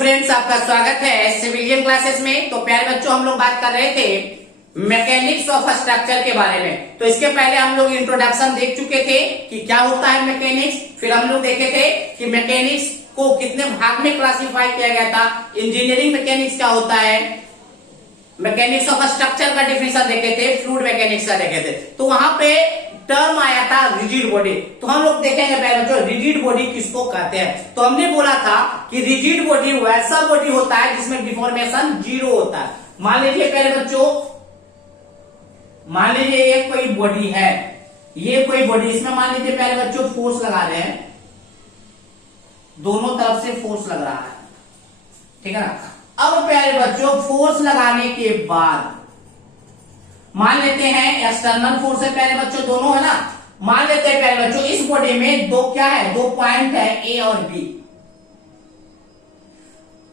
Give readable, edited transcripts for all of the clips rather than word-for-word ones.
Friends, आपका स्वागत है सिविलियन क्लासेस में। तो प्यारे बच्चों, हम लोग बात कर रहे थे मैकेनिक्स ऑफ स्ट्रक्चर के बारे में। तो इसके पहले हम लोग इंट्रोडक्शन देख चुके थे कि क्या होता है मैकेनिक्स। फिर हम लोग देखे थे कि मैकेनिक्स को कितने भाग में क्लासिफाई किया गया था। इंजीनियरिंग मैकेनिक्स क्या होता है, मैकेनिक्स ऑफ स्ट्रक्चर का डिफिनेशन देखे थे, फ्लूइड मैकेनिक्स का देखे थे। तो वहां पे टर्म आया था रिजिड बॉडी। तो हम लोग देखेंगे पहले बच्चों रिजिड बॉडी किसको कहते हैं। तो हमने बोला था कि रिजिड बॉडी वैसा बॉडी होता है जिसमें डिफॉर्मेशन जीरो होता है। मान लीजिए पहले बच्चों, मान लीजिए ये कोई बॉडी है, ये कोई बॉडी, इसमें मान लीजिए पहले बच्चों फोर्स लगा रहे हैं, दोनों तरफ से फोर्स लग रहा है, ठीक है ना। अब प्यारे बच्चों फोर्स लगाने के बाद मान लेते हैं एक्सटर्नल फोर्स है प्यारे बच्चों, दोनों है ना। मान लेते हैं प्यारे बच्चों इस बॉडी में दो क्या है, दो पॉइंट है ए और बी।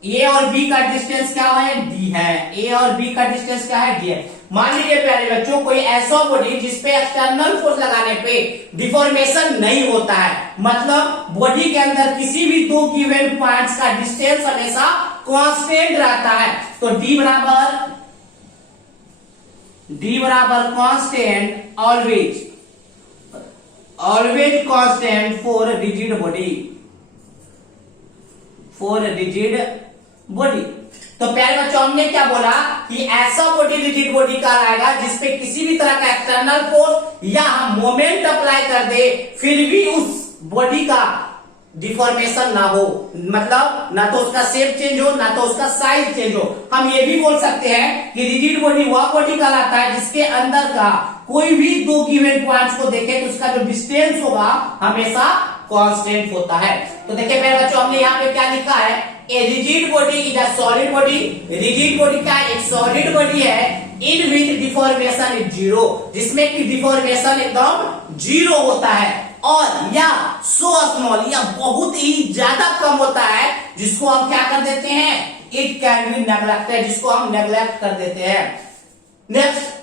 ए और बी का डिस्टेंस क्या है, डी है। ए और बी का डिस्टेंस क्या है, डी है। मान लीजिए प्यारे बच्चों कोई ऐसा बॉडी जिसपे एक्सटर्नल फोर्स लगाने पे डिफॉर्मेशन नहीं होता है, मतलब बॉडी के अंदर किसी भी दो गिवन पॉइंट्स का डिस्टेंस हमेशा कांस्टेंट रहता है। तो डी बराबर constant, always constant for rigid body. तो प्यारे बच्चों हमने क्या बोला कि ऐसा बॉडी रिजिड बॉडी कहलाएगा जिसपे किसी भी तरह का एक्सटर्नल फोर्स या हम मोमेंट अप्लाई कर दे फिर भी उस बॉडी का डिफॉर्मेशन ना हो, मतलब ना तो उसका शेप चेंज हो ना तो उसका साइज चेंज हो। हम ये भी बोल सकते हैं कि रिजिड बॉडी वह बॉडी कहलाता है जिसके अंदर का कोई भी दो गिवन पॉइंट्स को देखे तो उसका जो डिस्टेंस होगा हमेशा कांस्टेंट होता है। तो देखिए मेरे बच्चों हमने यहाँ पे क्या लिखा है, a rigid body is a solid body. Rigid body क्या है, एक सॉलिड बॉडी है इन विच डिफॉर्मेशन इज जीरो, जिसमें की डिफॉर्मेशन एकदम जीरो होता है, और या सो स्मॉल या बहुत ही ज्यादा कम होता है जिसको हम क्या कर देते हैं, इट कैन बी नेग्लेक्टेड, जिसको हम नेग्लेक्ट कर देते हैं। नेक्स्ट,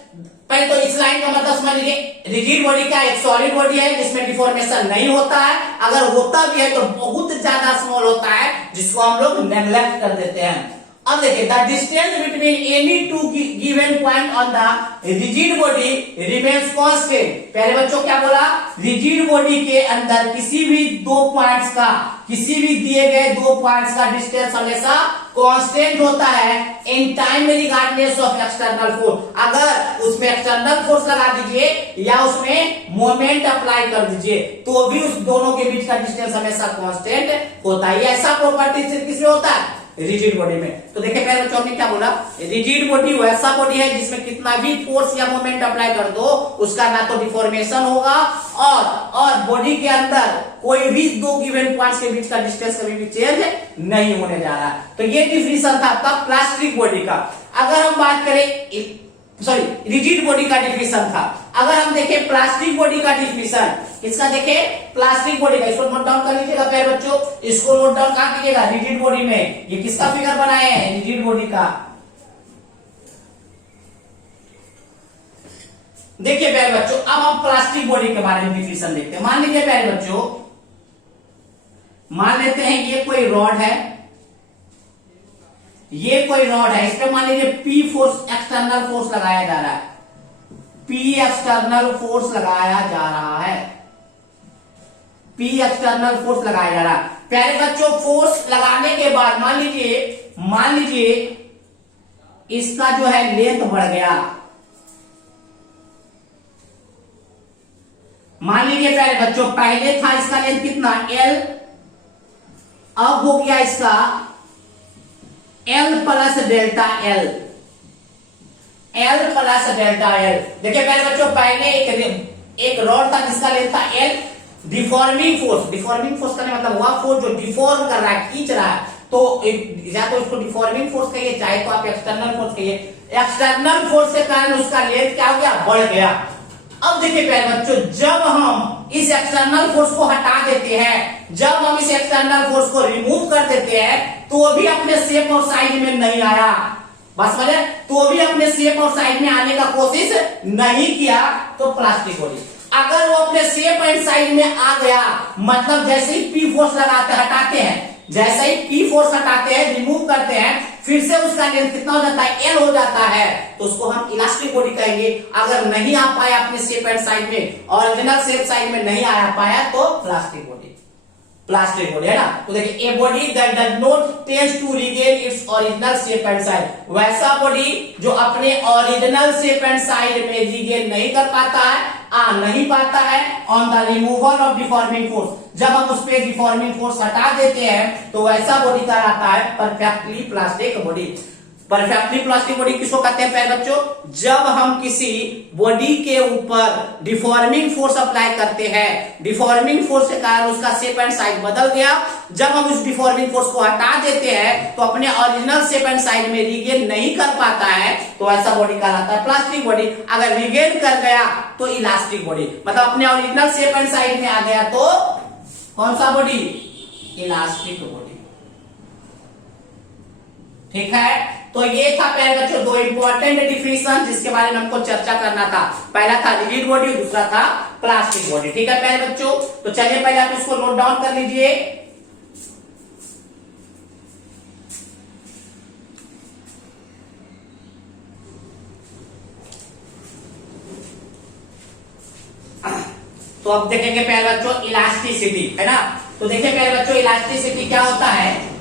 पहले तो इस लाइन का मतलब समझ लीजिए, रिजिड बॉडी का एक सॉलिड बॉडी है जिसमें डिफॉर्मेशन नहीं होता है, अगर होता भी है तो बहुत ज्यादा स्मॉल होता है जिसको हम लोग नेग्लेक्ट कर देते हैं। अब देखिए the distance between any two given point on the rigid body remains constant. पहले बच्चों क्या बोला, रिजिड बॉडी के अंदर किसी भी दो पॉइंट्स का, किसी भी दिए गए दो पॉइंट्स का डिस्टेंस हमेशा कांस्टेंट होता है in time regardless of external force. अगर उसमें एक्सटर्नल फोर्स लगा दीजिए या उसमें मोमेंट अप्लाई कर दीजिए तो भी उस दोनों के बीच का डिस्टेंस हमेशा कांस्टेंट होता है। ऐसा प्रॉपर्टी सिर्फ किसमें होता है, रिजिड बॉडी में। तो देखिए पहले बच्चों ने क्या बोला, रिजिड बॉडी वैसा बॉडी है जिसमें कितना भी फोर्स या मोमेंट अप्लाई कर दो उसका ना तो डिफॉर्मेशन होगा और बॉडी के अंदर कोई भी दो गिवन पॉइंट्स के बीच का डिस्टेंस कभी भी चेंज नहीं होने जा रहा। तो ये डिफिनेशन था आपका प्लास्टिक बॉडी का। अगर हम बात करें रिजिड बॉडी का डिफिनेशन था। अगर हम देखें प्लास्टिक बॉडी का डिफिनेशन, इसका देखें प्लास्टिक बॉडी का, इसको नोट डाउन कर लीजिएगा प्यारे बच्चों, इसको नोट डाउन कर लीजिएगा। रिजिड बॉडी में ये किसका फिगर बनाए हैं, रिजिड बॉडी का। देखिए प्यारे बच्चों अब हम प्लास्टिक बॉडी के बारे में डिफिनेशन देखते हैं। मान लीजिए प्यारे बच्चों, मान लेते हैं ये कोई रॉड है, ये कोई रॉड है, इस पे मान लीजिए पी फोर्स, एक्सटर्नल फोर्स लगाया जा रहा है, पी एक्सटर्नल फोर्स लगाया जा रहा है, पी एक्सटर्नल फोर्स लगाया जा रहा है। प्यारे बच्चों फोर्स लगाने के बाद मान लीजिए इसका जो है लेंथ बढ़ गया। मान लीजिए प्यारे बच्चों पहले था इसका लेंथ कितना, एल, अब हो गया इसका L plus delta L, L plus delta L. देखिए पहले बच्चों पहले एक रॉड था जिसका लेंथ था L, डिफॉर्मिंग फोर्स का मतलब हुआ फोर्स जो डिफॉर्म कर रहा है, खींच रहा है, तो या तो इसको डिफॉर्मिंग फोर्स कहिए चाहे तो आप एक्सटर्नल फोर्स कहिए। एक्सटर्नल फोर्स के कारण उसका लेंथ क्या हो गया, बढ़ गया। अब देखिए प्यारे बच्चों जब हम इस एक्सटर्नल फोर्स को हटा देते हैं, जब हम इस एक्सटर्नल फोर्स को रिमूव कर देते हैं तो भी अपने शेप और साइज में नहीं आया, बस समझे, तो भी अपने शेप और साइज में आने का कोशिश नहीं किया, तो प्लास्टिक बॉडी। अगर वो अपने शेप एंड साइज में आ गया, मतलब जैसे ही पी फोर्स लगाते हटाते हैं जैसे ही P फोर्स हटाते हैं, रिमूव करते हैं, फिर से उसका लेंथ कितना हो जाता है, L हो जाता है, तो उसको हम इलास्टिक बॉडी कहेंगे। अगर नहीं आ पाया अपने शेप एंड साइड में, ओरिजिनल शेप साइड में नहीं आ पाया तो प्लास्टिक बॉडी, प्लास्टिक बॉडी है ना। तो देखिए a body that does not tend to regain its original shape and side, वैसा बॉडी जो अपने ओरिजिनल शेप एंड साइड में रिगेन नहीं कर पाता है, आ नहीं पाता है on the removal of deforming force. जब हम उस पे डिफॉर्मिंग फोर्स हटा देते हैं तो वैसा बॉडी कहलाता है perfectly plastic body. Perfectly plastic body किसको कहते हैं प्यारे बच्चों, जब हम किसी बॉडी के ऊपर डिफॉर्मिंग फोर्स अप्लाई करते हैं, डिफॉर्मिंग फोर्स के कारण उसका शेप एंड साइज बदल गया, जब हम उस डिफॉर्मिंग फोर्स को हटा देते हैं तो अपने ओरिजिनल शेप एंड साइज में रिगेन नहीं कर पाता है, तो ऐसा बॉडी कहलाता है प्लास्टिक बॉडी। अगर रिगेन कर गया तो इलास्टिक बॉडी, मतलब अपने ओरिजिनल शेप एंड साइज में आ गया तो कौन सा बॉडी, इलास्टिक बॉडी। ठीक है, तो ये था प्यारे बच्चों दो इंपॉर्टेंट डिफिनेशन जिसके बारे में हमको चर्चा करना था। पहला था रिजिड बॉडी, दूसरा था प्लास्टिक बॉडी। ठीक है प्यारे बच्चों, तो चलिए पहले आप इसको नोट डाउन कर लीजिए। तो अब देखेंगे प्यारे बच्चों इलास्टिसिटी, है ना। तो देखिए प्यारे बच्चों इलास्टिसिटी क्या होता है,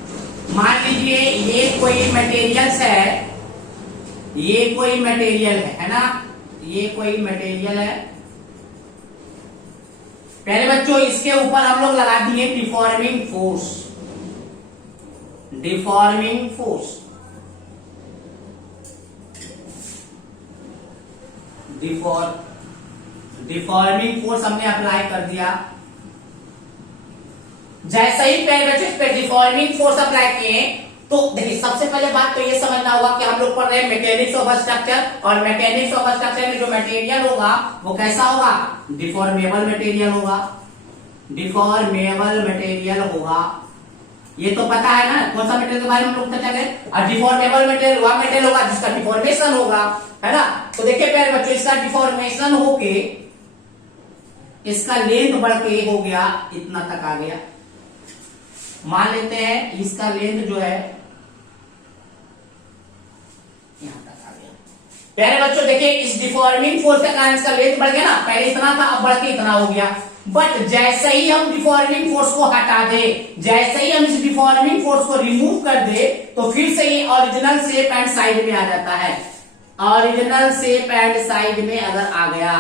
मान लीजिए ये कोई मटेरियल्स है, ये कोई मटेरियल है ना, ये कोई मटेरियल है प्यारे बच्चों, इसके ऊपर हम लोग लगा दिए deforming force, deforming force, deforming force हमने अप्लाई कर दिया। जैसे ही प्यारे बच्चों इस पे डिफॉर्मिंग फोर्स अप्लाई किए तो देखिए सबसे पहले बात तो ये समझना होगा कि हम लोग पढ़ रहे हैं मैकेनिक्स ऑफ स्ट्रक्चर, और मैकेनिक्स ऑफ स्ट्रक्चर में जो मटेरियल होगा वो कैसा होगा, डिफॉर्मेबल मटेरियल होगा, डिफॉर्मेबल मटेरियल होगा। ये तो पता है ना कौन सा मटेरियल के बारे में हम लोग चर्चा करें, और डिफॉर्मेबल मटेरियल वह मटेरियल होगा जिसका डिफॉर्मेशन होगा, है ना। तो देखिए प्यारे बच्चों इसका डिफॉर्मेशन होके इसका लेंथ बढ़ के हो गया इतना तक आ गया, मान लेते हैं इसका लेंथ जो है यहां तक आ गया। प्यारे बच्चों देखिए इस डिफॉर्मिंग फोर्स के कारण इसका लेंथ बढ़ गया ना, पहले इतना था अब बढ़ के इतना हो गया। बट जैसे ही हम डिफॉर्मिंग फोर्स को हटा दे, जैसे ही हम इस डिफॉर्मिंग फोर्स को रिमूव कर दे तो फिर से ये ओरिजिनल शेप एंड साइज में आ जाता है। ओरिजिनल शेप एंड साइज में अगर आ गया,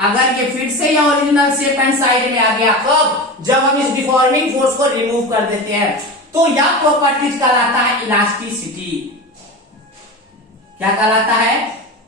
अगर ये फिर से या ओरिजिनल शेप एंड साइज में आ गया, कब, जब हम इस डिफॉर्मिंग फोर्स को रिमूव कर देते हैं, तो यह प्रॉपर्टीज कहलाता है इलास्टिसिटी। क्या कहलाता है,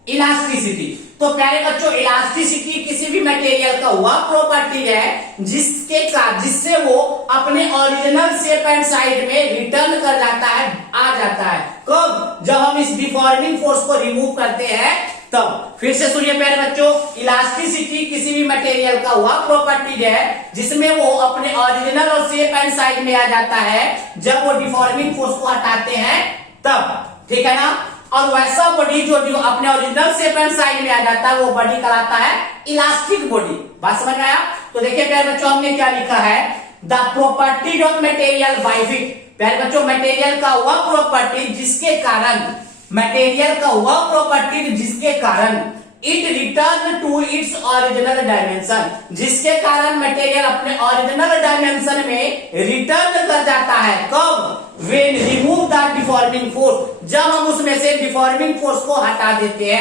इलास्टिसिटी। तो प्यारे बच्चों इलास्टिसिटी किसी भी मटेरियल का वह प्रॉपर्टी है जिससे वो अपने ओरिजिनल शेप एंड साइज में रिटर्न कर जाता है, आ जाता है। कब, जब हम इस डिफॉर्मिंग फोर्स को रिमूव करते हैं तब। फिर से सुनिए प्यारे बच्चों, इलास्टिसिटी किसी भी मटेरियल का वह प्रॉपर्टी है जिसमें वो अपने ओरिजिनल और शेप एंड साइज में आ जाता है जब वो डिफॉर्मिंग फोर्स को हटाते हैं तब। ठीक है ना। और वैसा बॉडी जो अपने ओरिजिनल शेप एंड साइज में आ जाता है वो बॉडी कहलाता है इलास्टिक बॉडी। बात समझ में आया। तो देखिए प्यारे बच्चों हमने क्या लिखा है, the property of material by which, प्यारे बच्चों मटेरियल का वह प्रॉपर्टी जिसके कारण, मटेरियल का वह प्रॉपर्टी जिसके कारण it return to its original dimension, जिसके कारण मटेरियल अपने ओरिजिनल डायमेंशन में रिटर्न कर जाता है। कब, when remove the deforming force, जब हम उसमें से डिफॉर्मिंग फोर्स को हटा देते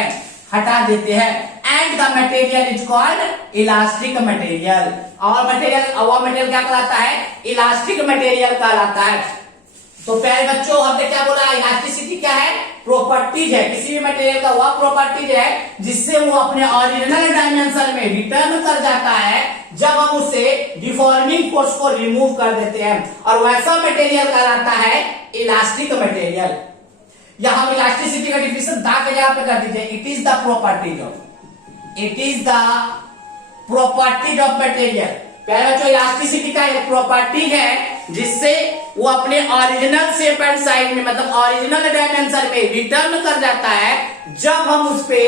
हैं and the material is called elastic material. और मटेरियल क्या कहलाता है, इलास्टिक मटेरियल कहलाता है। तो प्यारे बच्चों हमने क्या बोला, इलास्टिसिटी क्या है, प्रॉपर्टीज है, किसी भी मटेरियल का वह प्रॉपर्टीज है जिससे वो अपने ओरिजिनल डायमेंशन में रिटर्न कर जाता है जब हम उसे डिफॉर्मिंग फोर्स को रिमूव कर देते हैं, और वैसा मटेरियल कहलाता है इलास्टिक मटेरियल। या हम इलास्टिसिटी का डिफिनेशन दा के जगह पे कर दीजिए, it is the properties of material. प्यारे बच्चों इलास्टिसिटी का एक प्रॉपर्टी है जिससे वो अपने ओरिजिनल शेप एंड साइज में, मतलब ओरिजिनल डायमेंशन में रिटर्न कर जाता है जब हम उस पे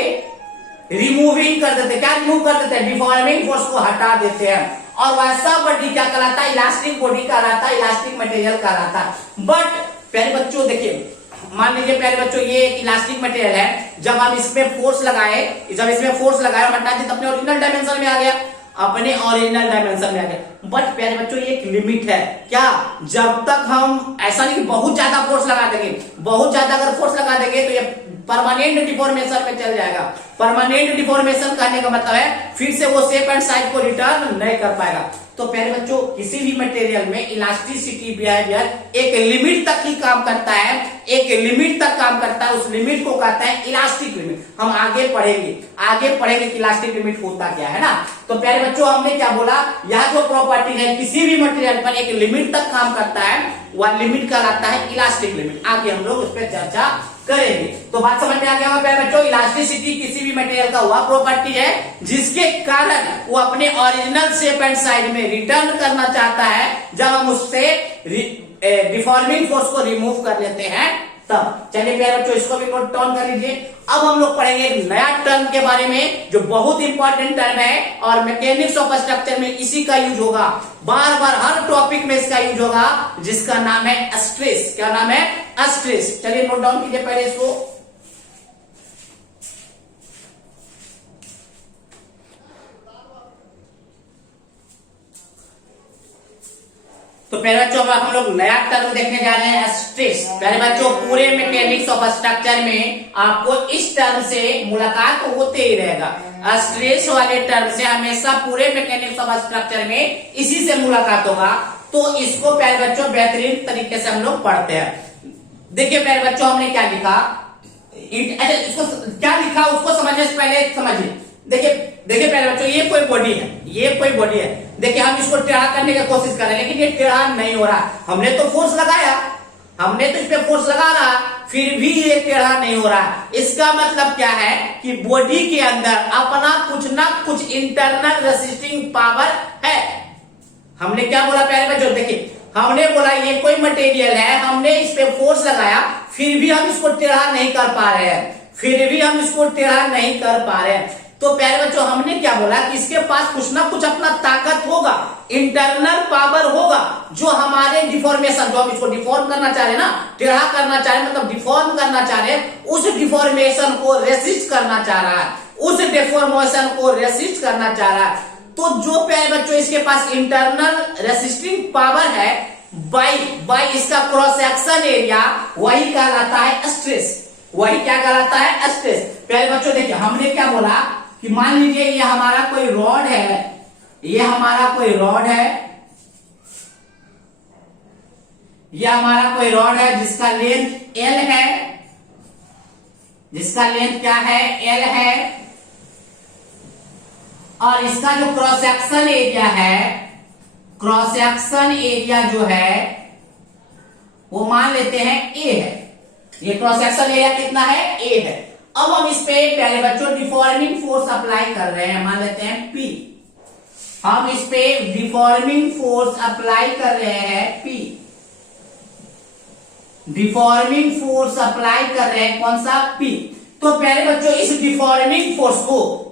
रिमूविंग कर देते हैं। क्या रिमूव कर देते हैं, डिफॉर्मिंग फोर्स को हटा देते हैं। और वैसा बॉडी क्या कहलाता है, इलास्टिक बॉडी कहलाता है, इलास्टिक मटेरियल कहलाता है। बट प्यारे बच्चों देखिए, मान लीजिए प्यारे बच्चों ये एक इलास्टिक मटेरियल है, जब हम इसमें फोर्स लगाए, जब इसमें फोर्स लगाए और हटा दिए तो अपने ओरिजिनल डायमेंशन में आ गया, अपने ओरिजिनल डायमेंशन में आ गया। बट प्यारे बच्चों ये एक लिमिट है क्या, जब तक हम ऐसा नहीं कि बहुत ज्यादा फोर्स लगा देंगे, बहुत ज्यादा अगर फोर्स लगा देंगे तो ये परमानेंट डिफॉर्मेशन में चल जाएगा। परमानेंट डिफॉर्मेशन कहने का मतलब है फिर से वो शेप एंड साइज को रिटर्न नहीं कर पाएगा। तो प्यारे बच्चों किसी भी मटेरियल में इलास्टिसिटी बिहेवियर एक लिमिट तक ही काम करता है, एक लिमिट तक काम करता है, उस लिमिट को कहते हैं इलास्टिक लिमिट। हम आगे पढ़ेंगे कि इलास्टिक लिमिट होता क्या है ना। तो प्यारे बच्चों हमने क्या बोला, यह जो प्रॉपर्टी है किसी भी मटेरियल पर एक लिमिट तक काम करता है, वह लिमिट कहलाता है इलास्टिक लिमिट। आगे हम लोग उस पर चर्चा करेंगे। तो बात समझ में आ गया होगा प्यारे बच्चों, इलास्टिसिटी किसी भी मटेरियल का वह प्रॉपर्टी है जिसके कारण वो अपने ओरिजिनल शेप एंड साइज में रिटर्न करना चाहता है, जब हम उससे डिफॉर्मिंग फोर्स को रिमूव कर लेते हैं तब। चलिए प्यारे बच्चों इसको भी नोट डाउन कर लीजिए। अब हम लोग पढ़ेंगे एक नया टर्म के बारे में जो बहुत इंपॉर्टेंट टर्म है और मैकेनिक्स ऑफ स्ट्रक्चर में इसी का यूज होगा, बार बार हर टॉपिक में इसका यूज होगा, जिसका नाम है स्ट्रेस। क्या नाम है, स्ट्रेस। चलिए नोट डाउन कीजिए पहले इसको। तो प्यारे बच्चों हम लोग नया टर्म देखने जा रहे हैं, स्ट्रेस। प्यारे बच्चों पूरे मैकेनिक्स ऑफ स्ट्रक्चर में आपको इस टर्म से मुलाकात होते ही रहेगा। स्ट्रेस वाले टर्म से हमेशा पूरे मैकेनिक्स ऑफ स्ट्रक्चर में इसी से मुलाकात होगा। तो इसको प्यारे बच्चों बेहतरीन तरीके से हम लोग पढ़ते हैं। देखिए प्यारे बच्चों हमने क्या लिखा, इसको क्या लिखा उसको समझने से पहले समझिए। देखिए प्यारे बच्चों ये कोई बॉडी है, ये कोई बॉडी है। देखिए हम इसको टेढ़ा करने की कोशिश कर रहे हैं लेकिन ये टेढ़ा नहीं हो रहा। हमने तो फोर्स लगाया, हमने तो इस पे फोर्स लगा रहा, फिर भी ये टेढ़ा नहीं हो रहा। इसका मतलब क्या है कि बॉडी के अंदर अपना कुछ ना कुछ इंटरनल रेसिस्टिंग पावर है। हमने क्या बोला प्यारे बच्चों, देखिए हमने बोला ये कोई मटेरियल है, हमने इस पे फोर्स लगाया, फिर भी हम इसको टेढ़ा नहीं कर पा रहे हैं, फिर भी हम इसको टेढ़ा नहीं कर पा रहे हैं। तो प्यारे बच्चों हमने क्या बोला कि इसके पास कुछ ना कुछ अपना ताकत होगा, इंटरनल पावर होगा, जो हमारे डिफॉर्मेशन, जो हम इसको डिफॉर्म करना चाह रहे हैं ना, टेढ़ा करना चाह रहे हैं मतलब डिफॉर्म करना चाह रहे हैं, उस डिफॉर्मेशन को रेसिस्ट करना चाह रहा है, उस डिफॉर्मेशन को रेसिस्ट करना चाह रहा है। तो जो प्यारे बच्चों इसके पास इंटरनल रेसिस्टिंग पावर है बाई इसका क्रॉस सेक्शन एरिया, वही कहलाता है स्ट्रेस। वही क्या कहलाता है, स्ट्रेस। प्यारे बच्चों देखिए हमने क्या बोला कि मान लीजिए ये हमारा कोई रॉड है, ये हमारा कोई रॉड है, ये हमारा कोई रॉड है जिसका लेंथ L है, जिसका लेंथ क्या है, L है, और इसका जो क्रॉस सेक्शन एरिया है, क्रॉस सेक्शन एरिया जो है वो मान लेते हैं A है। ये क्रॉस सेक्शन एरिया कितना है, A है। अब हम इस पे प्यारे बच्चों डिफॉर्मिंग फोर्स अप्लाई कर रहे हैं, मान लेते हैं P। हम इस पे डिफॉर्मिंग फोर्स अप्लाई कर रहे हैं P, डिफॉर्मिंग फोर्स अप्लाई कर रहे हैं कौन सा, P। तो प्यारे बच्चों इस डिफॉर्मिंग फोर्स को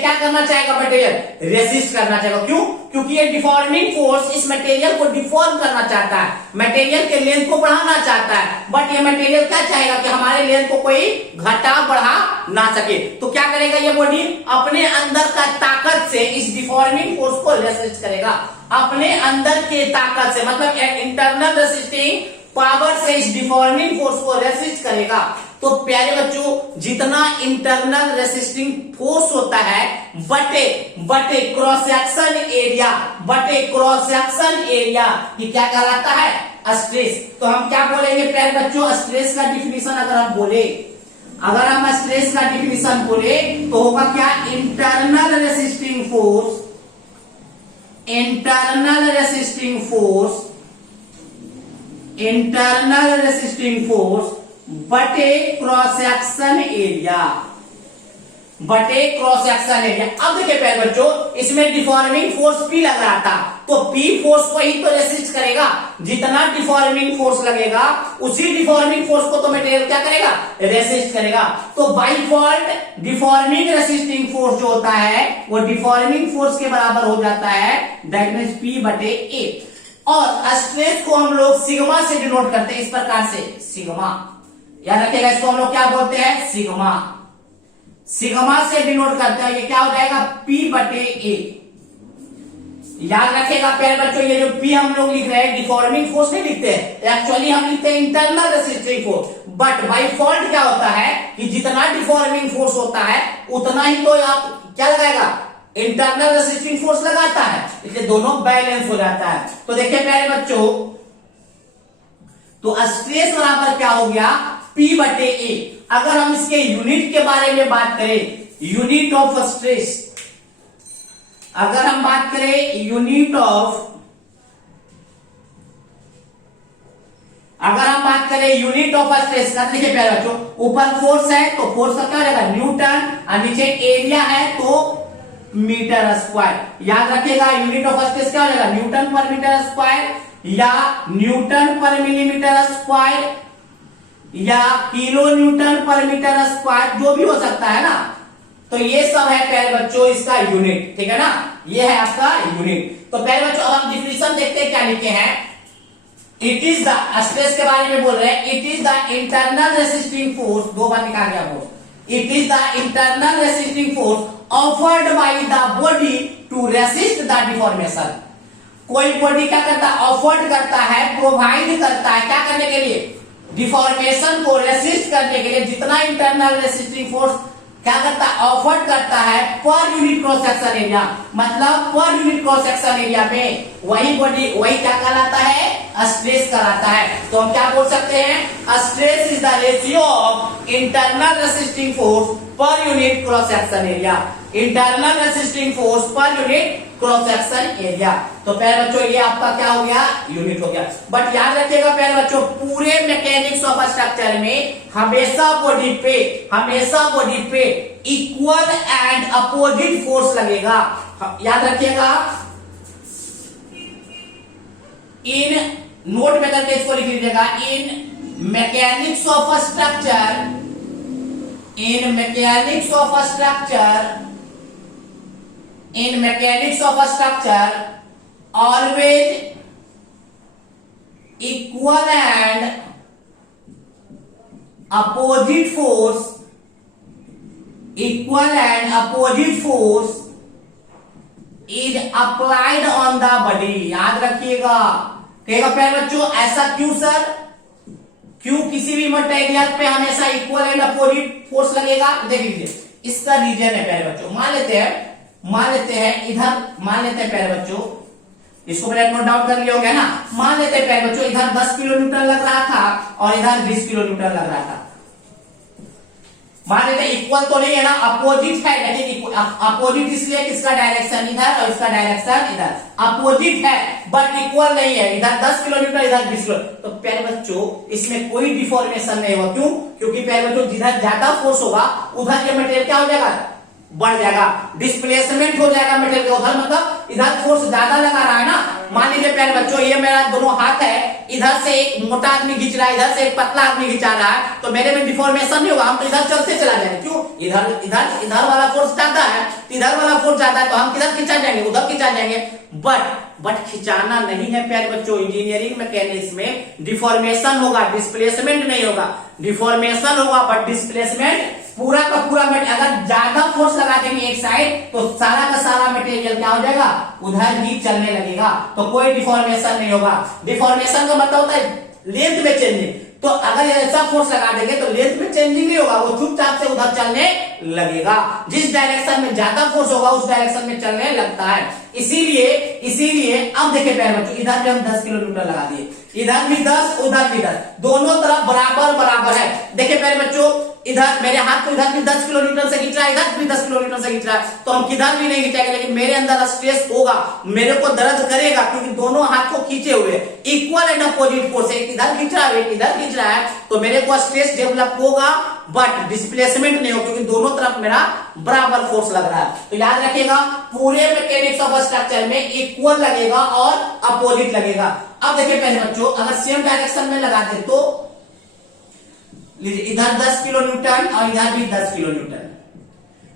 क्या करना चाहेगा मटेरियल, रेसिस्ट करना चाहेगा। क्यों, क्योंकि ये डिफॉर्मिंग फोर्स इस मटेरियल को डिफॉर्म करना चाहता है, मटेरियल के लेंथ को बढ़ाना चाहता है। बट ये मटेरियल क्या चाहेगा कि हमारे लेंथ को कोई घटा बढ़ा ना सके। तो क्या करेगा ये बॉडी, अपने अंदर का ताकत से इस डिफॉर्मिंग फोर्स को रेसिस्ट करेगा, अपने अंदर के ताकत से, मतलब इंटरनल रेसिस्टिंग पावर से इस डिफॉर्मिंग फोर्स को रेसिस्ट करेगा। तो प्यारे बच्चों जितना इंटरनल रेसिस्टिंग फोर्स होता है बटे क्रॉस सेक्शन एरिया, ये क्या कहलाता है, स्ट्रेस। तो हम क्या बोलेंगे प्यारे बच्चों, स्ट्रेस का डिफिनीशन अगर हम बोले तो होगा क्या, इंटरनल रेसिस्टिंग फोर्स बटे क्रॉस सेक्शन एरिया, बटे क्रॉस सेक्शन एरिया। अब देखिए प्यारे बच्चों, इसमें डिफॉर्मिंग फोर्स P लग रहा था, तो P फोर्स को ही तो रेसिस्ट करेगा। जितना डिफॉर्मिंग फोर्स लगेगा उसी डिफॉर्मिंग फोर्स को तो मटेरियल क्या करेगा, रेसिस्ट करेगा। तो by default deforming resisting force जो होता है वो डिफॉर्मिंग फोर्स के बराबर हो जाता है, दैट मीन्स P बटे A। और स्ट्रेस को हम लोग सिग्मा से डिनोट करते हैं, इस प्रकार से सिग्मा, याद रखिएगा, इसको हम लोग क्या बोलते हैं, सिग्मा। सिग्मा से डिनोट करते हैं, ये क्या हो जाएगा, P बटे A। याद रखिएगा प्यारे बच्चों, ये जो P हम लोग लिख रहे हैं डिफॉर्मिंग फोर्स नहीं लिखते हैं, एक्चुअली हम लिखते हैं internal resisting force. But by default क्या होता है कि जितना डिफॉर्मिंग फोर्स होता है उतना ही तो आप क्या लगाएगा, इंटरनल रेसिस्टिंग फोर्स लगाता है, इसलिए दोनों बैलेंस हो जाता है। तो देखिए प्यारे बच्चों, तो स्ट्रेस बराबर क्या हो गया, P बटे A। अगर हम इसके यूनिट के बारे में बात करें, यूनिट ऑफ स्ट्रेस, अगर हम बात करें यूनिट ऑफ, अगर हम बात करें यूनिट ऑफ स्ट्रेस का, देखिए प्यारे बच्चों, ऊपर फोर्स है तो फोर्स का क्या हो जाएगा, न्यूटन, और नीचे एरिया है तो मीटर स्क्वायर। याद रखिएगा यूनिट ऑफ स्ट्रेस क्या हो जाएगा, न्यूटन पर मीटर स्क्वायर, या न्यूटन पर मिलीमीटर स्क्वायर, या किलो न्यूटन पर मीटर स्क्वायर, जो भी हो सकता है ना। तो ये सब है प्यारे बच्चों इसका यूनिट, ठीक है ना, ये है आपका यूनिट। तो प्यारे बच्चों अब हम डिफिनेशन देखते हैं क्या लिखे हैं। इट इज द, स्ट्रेस के बारे में बोल रहे हैं, it is the internal resisting force, दो बार निकाल गया force, it is the internal resisting force offered by the body to resist the deformation. कोई बॉडी क्या करता है, ऑफर्ड करता है, प्रोवाइड करता है, क्या करने के लिए, डिफॉर्मेशन को रेसिस्ट करने के लिए। जितना इंटरनल रेसिस्टिंग फोर्स क्या करता है, ऑफर्ड करता है per unit cross section area, मतलब per unit cross section area में वही बॉडी, वही क्या कहलाता है, स्ट्रेस कहलाता है। तो हम क्या बोल सकते हैं, stress is the ratio of internal resisting force per unit cross section area, internal resisting force per unit cross section area. तो प्यारे बच्चों ये आपका क्या हो गया, यूनिट हो गया। बट याद रखिएगा प्यारे बच्चों, पूरे मैकेनिक्स ऑफ स्ट्रक्चर में हमेशा बॉडी पे इक्वल एंड अपोजिट फोर्स लगेगा। याद रखिएगा, इन नोट में करके इसको लिख लीजिएगा, in mechanics of structure, in mechanics of structure, in mechanics of a structure always equal and opposite force, equal and opposite force is applied on the body। याद रखिएगा, कहेगा प्यारे बच्चों ऐसा क्यों सर, क्यों किसी भी मटेरियल पे हमेशा इक्वल एंड अपोजिट फोर्स लगेगा। देख लीजिए इसका रीजन है प्यारे बच्चों, मान लेते हैं इधर, मान लेते हैं प्यारे बच्चों, इसको पहले नोट डाउन कर लिया होगा ना। मान लेते हैं प्यारे बच्चों इधर 10 किलो न्यूटन लग रहा था और इधर 20 किलो न्यूटन लग रहा था। मान लेते हैं इक्वल तो नहीं है ना, अपोजिट है, लेकिन अपोजिट इसलिए किसका डायरेक्शन इधर और इसका डायरेक्शन इधर, अपोजिट है बट इक्वल नहीं है, इधर 10 किलो न्यूटन इधर 20 किलो। तो प्यारे बच्चों इसमें कोई डिफॉर्मेशन नहीं होगा, क्यों, क्योंकि प्यारे बच्चों जिधर ज्यादा फोर्स होगा उधर ये मटेरियल क्या हो जाएगा, बढ़ जाएगा, डिस्प्लेसमेंट हो जाएगा मटेरियल का उधर, मतलब इधर फोर्स ज्यादा लगा रहा है ना। मान लीजिए प्यारे बच्चों ये मेरा दोनों हाथ है, इधर से एक मोटा आदमी खींच रहा है, इधर से एक पतला आदमी खींचा रहा है, तो मेरे में डिफॉर्मेशन नहीं होगा, हम तो इधर चलते चला जाएंगे। क्यों, इधर वाला फोर्स ज्यादा है, इधर वाला फोर्स ज्यादा है, तो हम किधर खिंचा जाएंगे, उधर खिंचा जाएंगे। बट खिंचाना नहीं है प्यारे बच्चों, इंजीनियरिंग मैकेनिक्स में डिफॉर्मेशन होगा, डिस्प्लेसमेंट नहीं होगा। डिफॉर्मेशन होगा बट डिस्प्लेसमेंट पूरा का पूरा मटेरियल, अगर ज्यादा फोर्स लगा देंगे एक साइड तो सारा का सारा मटेरियल क्या हो जाएगा, उधर ही चलने लगेगा, तो कोई डिफॉर्मेशन नहीं होगा। डिफॉर्मेशन का मतलब होता है लेंथ में चेंजिंग, तो अगर ऐसा फोर्स लगा देंगे तो लेंथ में चेंजिंग नहीं होगा, वो चुपचाप से उधर चलने लगेगा। जिस डायरेक्शन में ज्यादा फोर्स होगा उस डायरेक्शन में चलने लगता है। इसीलिए अब देखिए प्यारे बच्चों, इधर भी हम 10 किलो न्यूटन लगा दिए, इधर भी 10 उधर भी 10, दोनों तरफ बराबर है। देखिए प्यारे बच्चों इधर मेरे हाथ को इधर भी 10 किलो न्यूटन से खींच रहा है, इधर भी 10 किलो न्यूटन से खींच रहा है, तो हम किधर भी नहीं खींचेंगे, लेकिन मेरे अंदर स्ट्रेस होगा, मेरे को दर्द करेगा, क्योंकि दोनों हाथ को खींचे हुए इक्वल एंड अपोजिट फोर्स, एक इधर खींच रहा है एक इधर खींच रहा है, तो मेरे को स्ट्रेस डेवलप होगा, बट डिस्प्लेसमेंट नहीं हो, क्योंकि दोनों तरफ मेरा बराबर फोर्स लग रहा है। तो याद रखिएगा पूरे मैकेनिक्स ऑफ स्ट्रक्चर में इक्वल लगेगा और अपोजिट लगेगा। अब देखिए पहले बच्चों, अगर सेम डायरेक्शन में लगा दे तो लीजिए इधर 10 किलो न्यूटन और इधर भी 10 किलो न्यूटन,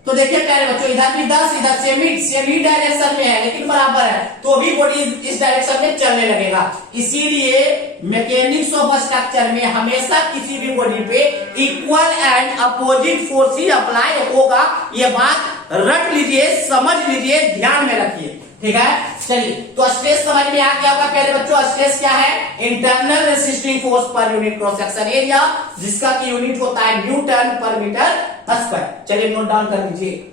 तो देखिए प्यारे बच्चों इधर भी 10, इधर सेम ही डायरेक्शन में है लेकिन बराबर है, तो भी बॉडी इस डायरेक्शन में चलने लगेगा। इसीलिए मैकेनिक्स ऑफ स्ट्रक्चर में हमेशा किसी भी बॉडी पे equal and opposite force he apply होगा। ये बात रट लीजिए, समझ लीजिए, ध्यान में रखिए, ठीक है। चलिए, तो स्ट्रेस समझ में आ गया होगा प्यारे बच्चों। स्ट्रेस क्या है? Internal resisting force per unit cross section area, जिसका की यूनिट होता है न्यूटन पर मीटर स्क्वायर। चलिए नोट डाउन कर लीजिए।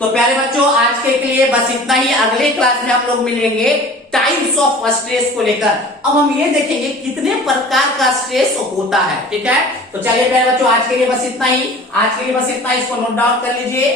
तो प्यारे बच्चों आज के लिए बस इतना ही। अगले क्लास में हम लोग मिलेंगे टाइप्स ऑफ स्ट्रेस को लेकर। अब हम ये देखेंगे कितने प्रकार का स्ट्रेस होता है, ठीक है। तो चलिए प्यारे बच्चों आज के लिए बस इतना ही, इसको नोट डाउन कर लीजिए।